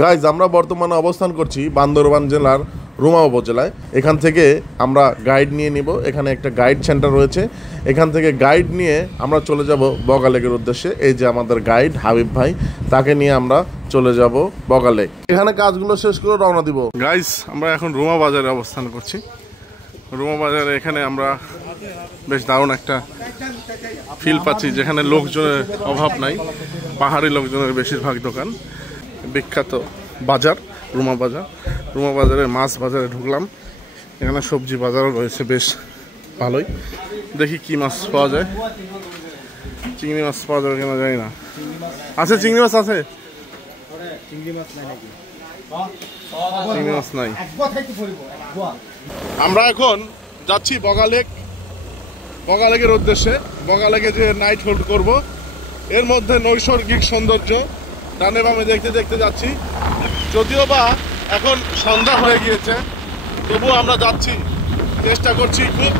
Guys আমরা বর্তমানে অবস্থান করছি বান্দরবান জেলার রুমা উপজেলায়। এখান থেকে আমরা গাইড নিয়ে নিব। এখানে একটা গাইড সেন্টার রয়েছে। এখান থেকে গাইড নিয়ে আমরা চলে যাব বগালেকের উদ্দেশ্যে। এই যে আমাদের গাইড হাবিব ভাই, তাকে নিয়ে আমরা চলে যাব বগালেক। এখানে কাজগুলো শেষ করে রওনা দিব। গাইজ আমরা এখন রুমা বাজারে অবস্থান করছি। রুমা বাজারে এখানে আমরা বেশ দারুণ একটা ফিল পাচ্ছি, যেখানে লোকজনের অভাব নাই। পাহাড়ি লোকজনের বেশিরভাগ দোকান। বিখ্যাত বাজার রুমা বাজার। রুমা বাজারে মাছ বাজারে ঢুকলাম। এখানে সবজি বাজারও রয়েছে বেশ ভালোই। দেখি কি মাছ পাওয়া যায়। চিংড়ি মাছ পাওয়া যাবে কেনা যায় না। আছে চিংড়ি মাছ আছে? চিংড়ি মাছ নাই। আমরা এখন যাচ্ছি বগালেকের উদ্দেশ্যে। বগালেকে যে নাইট হোল্ড করব। এর মধ্যে নৈসর্গিক সৌন্দর্য ডানে বামে দেখতে দেখতে যাচ্ছি। যদিও বা এখন সন্ধ্যা হয়ে গিয়েছে, তবুও আমরা যাচ্ছি, চেষ্টা করছি খুব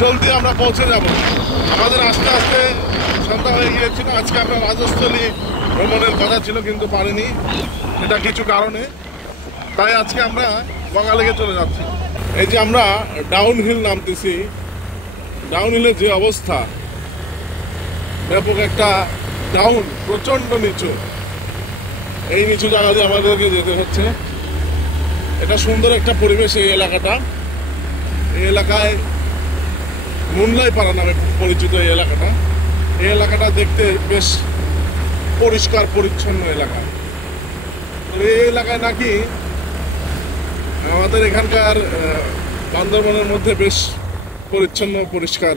জলদি আমরা পৌঁছে যাব। আমাদের আস্তে আস্তে সন্ধ্যা হয়ে গিয়েছিল। আজকে আমরা রাজস্থলী ভ্রমণের কথা ছিল, কিন্তু পারিনি, এটা কিছু কারণে। তাই আজকে আমরা বগালেকে চলে যাচ্ছি। এই যে আমরা ডাউন হিল নামতেছি। ডাউন হিলের যে অবস্থা, ব্যাপক একটা ডাউন, প্রচন্ড নিচু। এই নিচু জায়গা দিয়ে আমাদেরকে যেতে হচ্ছে। এটা সুন্দর একটা পরিবেশ এই এলাকাটা। এই এলাকায় মুনলাই পাড়া নামে পরিচিত এই এলাকাটা। এই এলাকাটা দেখতে বেশ পরিষ্কার পরিচ্ছন্ন এলাকা। এই এলাকায় নাকি আমাদের এখানকার বান্দরবনের মধ্যে বেশ পরিচ্ছন্ন পরিষ্কার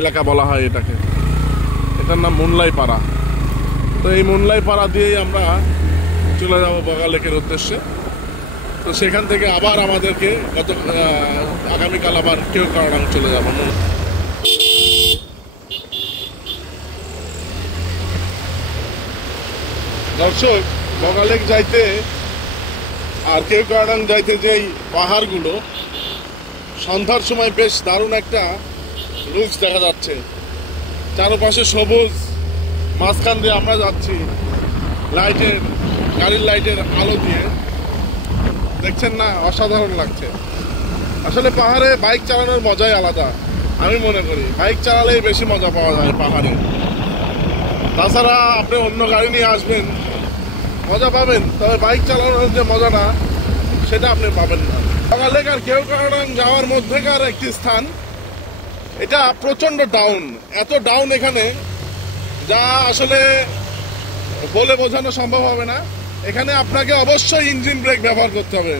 এলাকা বলা হয় এটাকে। এটার নাম মুনলাই পাড়া। তো এই মুনলাই পাড়া দিয়েই আমরা চলে যাব বগালেকের উদ্দেশ্যে। তো সেখান থেকে আবার আমাদেরকে আগামীকাল আবার কেওক্রাডাং চলে যাব। দর্শক, বগালেক যাইতে আর কেওক্রাডাং যাইতে যেই পাহাড়গুলো, সন্ধ্যার সময় বেশ দারুণ একটা লুকস দেখা যাচ্ছে। চারপাশে সবুজ, মাঝখান দিয়ে আমরা যাচ্ছি গাড়ির লাইটের আলো দিয়ে। দেখছেন না, অসাধারণ লাগছে। আসলে পাহাড়ে বাইক চালানোর মজাই আলাদা। আমি মনে করি বাইক চালালেই বেশি মজা পাওয়া যায় পাহাড়ে। তাছাড়া আপনি অন্য গাড়ি নিয়ে আসবেন, মজা পাবেন, তবে বাইক চালানোর যে মজাটা, সেটা আপনি পাবেন না। বগালেক আর কেওক্রাডাং যাওয়ার মধ্যেকার একটি স্থান। এটা প্রচন্ড ডাউন, এত ডাউন এখানে, যা আসলে বলে বোঝানো সম্ভব হবে না। এখানে আপনাকে অবশ্যই ইঞ্জিন ব্রেক ব্যবহার করতে হবে।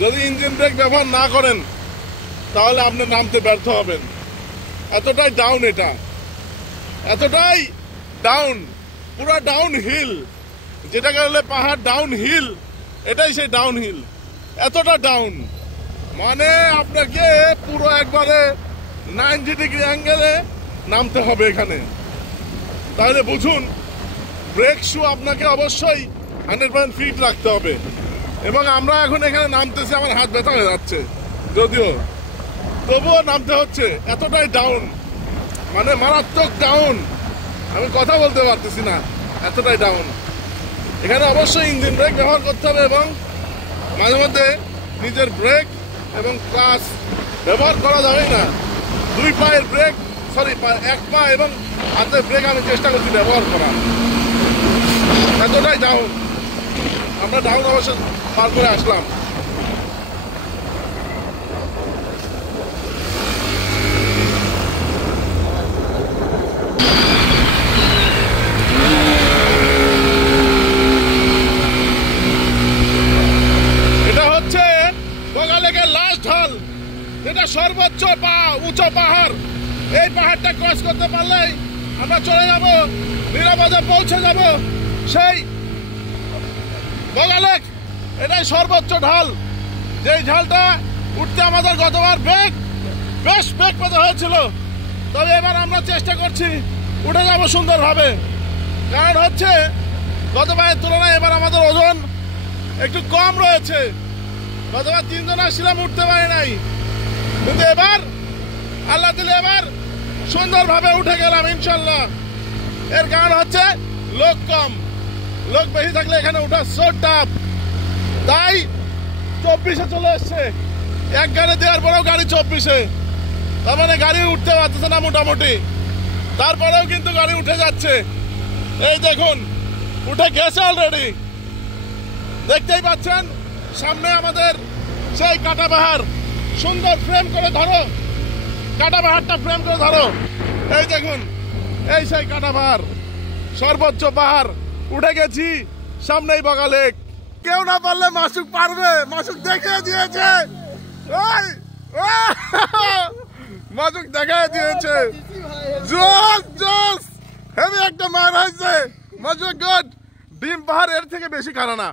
যদি ইঞ্জিন ব্রেক ব্যবহার না করেন, তাহলে আপনি নামতে ব্যর্থ হবেন। এতটাই ডাউন এটা, এতটাই ডাউন, পুরো ডাউন হিল। যেটাকে বলে পাহাড় ডাউন হিল, এটাই সেই ডাউন হিল। এতটা ডাউন মানে আপনাকে পুরো একবারে 90 ডিগ্রি অ্যাঙ্গেলে নামতে হবে এখানে। তাহলে বুঝুন, ব্রেক শু আপনাকে অবশ্যই 100% ফিট রাখতে হবে। এবং আমরা এখন এখানে নামতেছি, আমার হাত ব্যথা হয়ে যাচ্ছে যদিও, তবুও নামতে হচ্ছে। এতটাই ডাউন, মানে মারাত্মক ডাউন, আমি কথা বলতে পারতেছি না, এতটাই ডাউন। এখানে অবশ্যই ইঞ্জিন ব্রেক ব্যবহার করতে হবে এবং মাঝে মধ্যে নিজের ব্রেক এবং ক্লাচ ব্যবহার করা যাবে না। দুই পায়ের ব্রেক, এক পা এবং হাতের ব্রেক আমি চেষ্টা করছি ব্যবহার করা। এতটাই ডাউন। আমরা ডাউন অবশ্য পার করে আসলাম। এটা হচ্ছে বগালেকের লাস্ট ঢাল, যেটা সর্বোচ্চ উঁচু পাহাড়। এই পাহাড়টা ক্রস করতে পারলেই আমরা চলে যাব, নিরাপদে পৌঁছে যাব সেই বগালেক। এটাই সর্বোচ্চ ঢাল, যেই ঢালটা উঠতে আমাদের গতবার বেশ বেগ পেতে হয়েছিল। তবে এবার আমরা চেষ্টা করছি উঠে যাব সুন্দরভাবে। কারণ হচ্ছে গতবারের তুলনায় এবার আমাদের ওজন একটু কম রয়েছে। গতবার 3 জন আসছিলাম, উঠতে পারি নাই, কিন্তু এবার আল্লাহ দিলে এবার সুন্দরভাবে উঠে গেলাম ইনশাল্লাহ। এর কারণ হচ্ছে লোক কম। লোক বেশি থাকলে এখানে ওঠা সো টাফ, তাই 24-এ চলে এসছে। এক গাড়ি দেওয়ার পরেও গাড়ি 24-এ, তার মানে গাড়ি উঠতে পারতেছে না মোটামুটি, তারপরেও কিন্তু গাড়ি উঠে যাচ্ছে। এই দেখুন উঠে গেছে অলরেডি, দেখতেই পাচ্ছেন সামনে আমাদের সেই কাটা পাহাড়। সুন্দর ফ্রেম করে ধরো, কাটা পাহাড়টা ফ্রেম করে ধরো। এই দেখুন এই সেই কাটা পাহাড়, সর্বোচ্চ পাহাড়, উঠে গেছি। সামনেই বগা লেক। কেউ না পারলে মাসুক পারবে, মাসুক দেখিয়ে দিয়েছে। মাসুক দেখিয়ে দিয়েছে, জোস জোস হেভি একটা মার হয়েছে। মাসুক গুড। ডিম পাহাড় এর থেকে বেশি খারাপ না,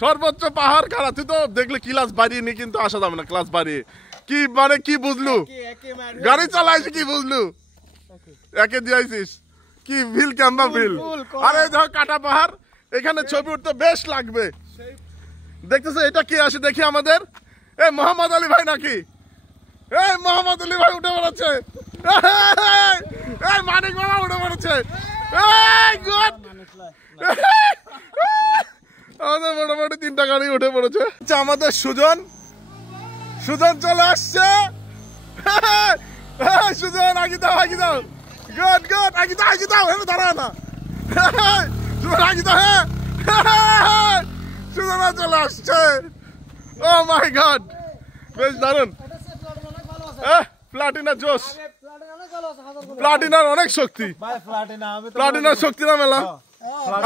সর্বোচ্চ পাহাড় খারাপ। তুই তো দেখলে ক্লাস বাড়িয়ে নি, কিন্তু আসা যাবে না ক্লাস বাড়িয়ে। কি মানে কি বুঝলু, গাড়ি চালাইছি কি বুঝলু, একে দিয়েছিস কি ভিল ক্যাম্বা ভিল। আরে দেখো কাটা পাহাড়, এখানে ছবি উঠতে বেশ লাগবে। দেখতেছে এটা কে আসে দেখি আমাদের, এ মোহাম্মদ আলী ভাই নাকি? এই মোহাম্মদ আলী ভাই উঠে পড়েছে, এই মানিক মামা উঠে পড়েছে। এই গুড, আমাদের মোটামুটি 3টা গাড়ি উঠে পড়েছে। আমাদের সুজন, সুজন চলে আসছে। সুজন আগে দাও, আগে দাও। গুড গুড, আগে দাও, আগে দাও। এমন দাঁড়ায় না, সুজন আগে দাও। হ্যাঁ সুজন চলে আসছে। ও মাই গড, বেশ দারুন। প্লাটিনা জোস, প্লাটিনার অনেক শক্তি, প্লাটিনার শক্তি না মেলা।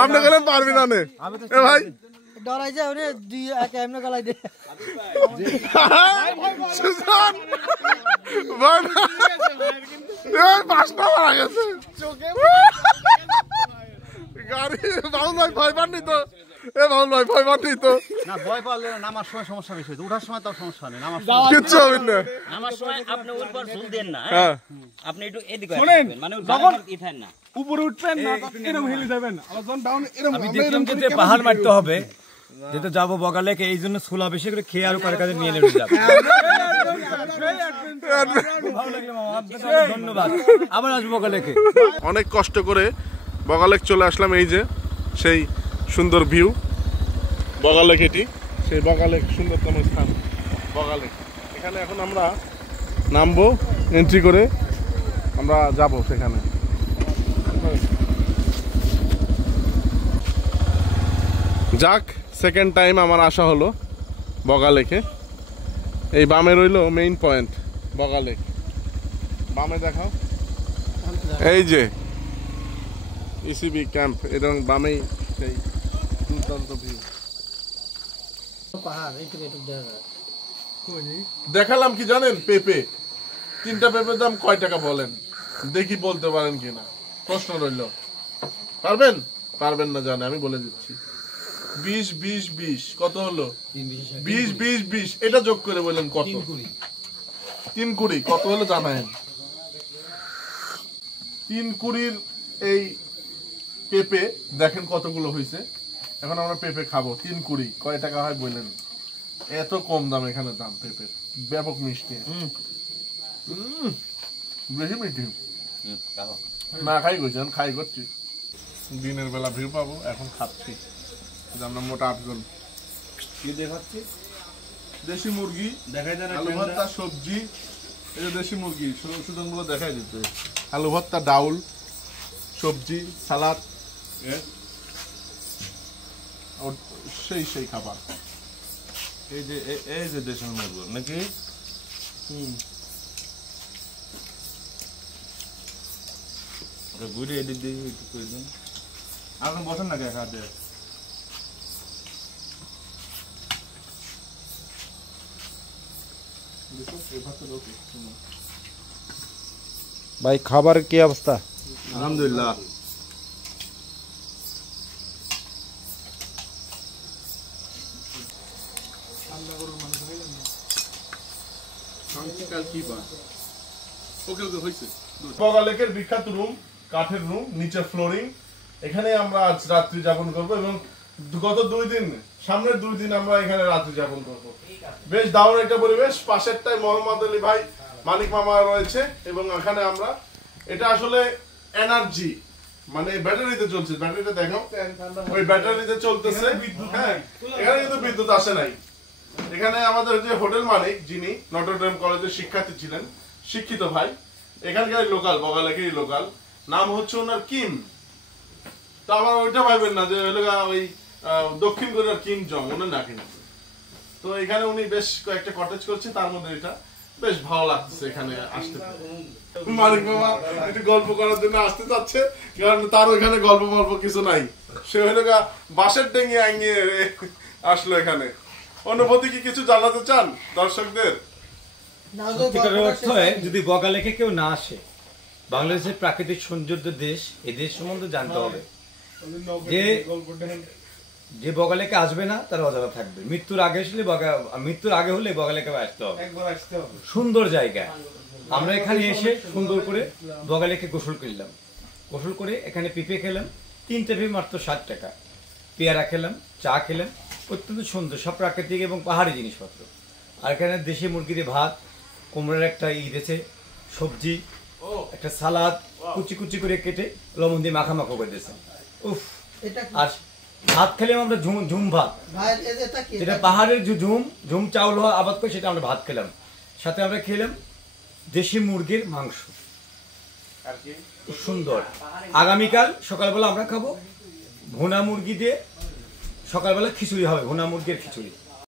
আপনি গেলেন পারবি না নে ভাই, ডরাই যায় ওরে, দুই এক এমনে গলাই দে। সুজন ভাই এই পাঁচটা মারা গেছে গাড়ি। বাউল ভাই ভয় পাননি তো? এ বাউল ভাই ভয় পাননি তো? না ভয় পারলে নামার সময় সমস্যা বেশি হয়েছে, ওঠার সময় তাও সমস্যা নেই। নামার কিচ্ছু হবে না, নামার সময় আপনি উপর ঝুল দেন না, হ্যাঁ আপনি একটু এদিকে আসবেন, মানে যখন ইথান না উপরে উঠবেন না এরকম হেলে যাবেন, আবার যখন ডাউন এরকম। আমি দেখলাম যে পাহাড় মারতে হবে, যেতে যাবো বগা লেকে, এই জন্য ছোলা বেশি করে খেয়ে আরো কারে কাছে নিয়ে নেবে যাবো। ভালো লাগলো মামা, আপনাকে অনেক ধন্যবাদ। আবার আসবো বগা লেকে। অনেক কষ্ট করে বগালেক চলে আসলাম। এই যে সেই সুন্দর ভিউ বগালেক, এটি সেই বগালেক সুন্দরতম স্থান বগালেক। এখানে এখন আমরা নামবো, এন্ট্রি করে আমরা যাব সেখানে। যাক, সেকেন্ড টাইম আমার আসা হলো বগালেকে। এই বামে রইলো মেইন পয়েন্ট বগালেক। বামে দেখাও, এই যে ইসিবি ক্যাম্প, এবং বামেই সেই দুর্দান্ত ভিউ। দেখালাম কি জানেন, পেঁপে 3টা পেঁপের দাম কয় টাকা বলেন দেখি, বলতে পারেন কিনা? প্রশ্ন রইল। পারবেন? পারবেন না জানে, আমি বলে দিচ্ছি। 20 20 20 কত হলো? 20 20 20, এটা যোগ করে বললেন কত? 3 কুড়ি। কত হলো জানায়েন? 3 কুড়ির এই পেঁপে দেখেন কতগুলো হয়েছে। এখন আমরা পেঁপে খাবো। 3 কুড়ি কয় টাকা হয় বললেন? এত কম দাম এখানে দাম পেঁপের, ব্যাপক মিষ্টি। বেশি মিষ্টি না খাই গেছি, খাই করছি। দিনের বেলা ভিউ পাবো, এখন খাচ্ছি। আমরা মোটা 8 জন। কি দেখাচ্ছি? দেশি মুরগি, আলু ভর্তা, সবজি। এই যে দেশি মুরগি, সুজন গুলো দেখাই দিতে। আলু ভর্তা, ডাউল, সবজি, সালাদ, সেই সেই খাবার। এই যে দেশের মুরগি নাকি? ঘুরে এদিক দিয়ে একটু করে দিন। এখন বসেন নাকি এক হাতে? ভাই খাবারের কি অবস্থা? আলহামদুলিল্লাহ। বগালেকের বিখ্যাত রুম, কাঠের রুম, নিচে ফ্লোরিং। এখানে আমরা আজ রাত্রি যাপন করব, এবং গত 2 দিন, সামনের 2 দিন আমরা এখানে রাত্রি যাপন করব। বেশ দারুণ একটা পরিবেশ। পাশেরটায় মোহাম্মদ আলী ভাই, মানিক মামা রয়েছে, এবং এখানে আমরা, এটা আসলে এনার্জি মানে ব্যাটারিতে চলছে, ব্যাটারিটা দেখো, ওই ব্যাটারিতে চলতেছে। হ্যাঁ, এখানে কিন্তু বিদ্যুৎ আসে নাই। এখানে আমাদের যে হোটেল মালিক, যিনি নটরডেম কলেজের শিক্ষার্থী ছিলেন, শিক্ষিত ভাই, এখানকার লোকাল, বগালেকেরই লোকাল, নাম হচ্ছে ওনার কিম। তো আবার ওইটা ভাববেন না যে ওই দক্ষিণ কোরিয়ার কিম জং, ওনার না কিন্তু। তো এখানে উনি বেশ কয়েকটা কটেজ করছে, তার মধ্যে এটা বেশ ভালো লাগছে এখানে আসতে। মালিক বাবা একটু গল্প করার জন্য আসতে চাচ্ছে, কারণ তার ওইখানে গল্প কিছু নাই। সে হইল বাঁশের ডেঙে আঙিয়ে আসলো এখানে। অনুভূতি কি কিছু জানাতে চান দর্শকদের? সত্যিকারের অর্থে যদি বগালেকে কেউ না আসে, বাংলাদেশের প্রাকৃতিক সৌন্দর্য দেশ, এই দেশ সম্বন্ধে জানতে হবে। যে বগালেকে আসবে না তার অজানা থাকবে। মৃত্যুর আগে হলে বগালেকে আসতে হবে। সুন্দর জায়গা। আমরা এখানে এসে সুন্দর করে বগালেকে গোসল করলাম। গোসল করে এখানে পেঁপে খেলাম, 3 পেঁপে মাত্র 60 টাকা। পেয়ারা খেলাম, চা খেলাম, অত্যন্ত সুন্দর, সব প্রাকৃতিক এবং পাহাড়ি জিনিসপত্র। আর এখানে দেশি মুরগির ভাত, কুমড়োর একটা দিয়েছে, সবজি, একটা সালাদ কুচি কুচি করে কেটে লবণ দিয়ে মাখামাখো করে দিয়েছে। উফ! আর ভাত খেলাম আমরা ঝুম ভাত, যেটা পাহাড়ের ঝুম চাউল আবাদ করে, সেটা আমরা ভাত খেলাম। সাথে আমরা খেলাম দেশি মুরগির মাংস, খুব সুন্দর। আগামীকাল সকালবেলা আমরা খাবো ভুনা মুরগি দিয়ে, সকালবেলা খিচুড়ি হবে, ভুনা মুরগির খিচুড়ি।